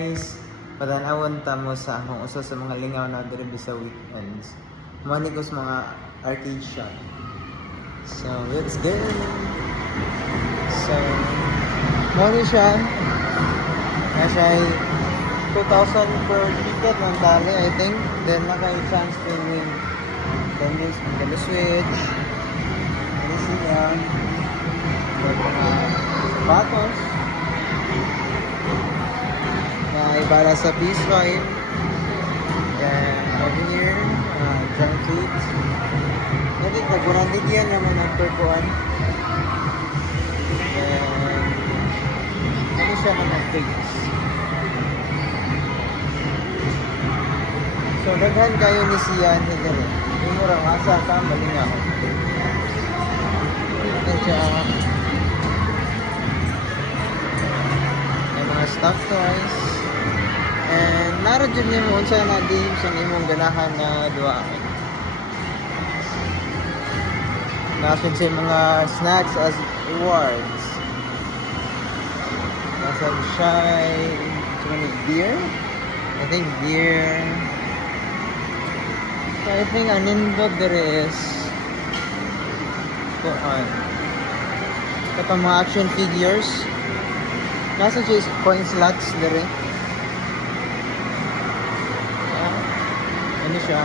guys, patanawon ta mo sa akong usa sa mga lingaw na diri sa weekends. Mani ko sa mga arcade shop. So, let's go! So, mani siya. Nasa 2,000 per ticket ng tali, I think. Then, naka-chance to win tennis, Nintendo Switch. Ano siya? Mga sapatos. Para sa PS5. And over here, junk food. Hindi, nagurang digyan naman ang perkuan. And ano siya naman face. So, daghan kayo ni Sian hindi rin. Yung murang asa ka, maling ako. Ito siya. May mga stuff toys. And naroon dyan niya mo unsa na games ang imong ganahan na duwaan. Naroon siya mga snacks as rewards. Nasa siya beer. I think beer. So I think ang nindot there is ito mga action figures. Nasa siya coin slots there. Ano siya?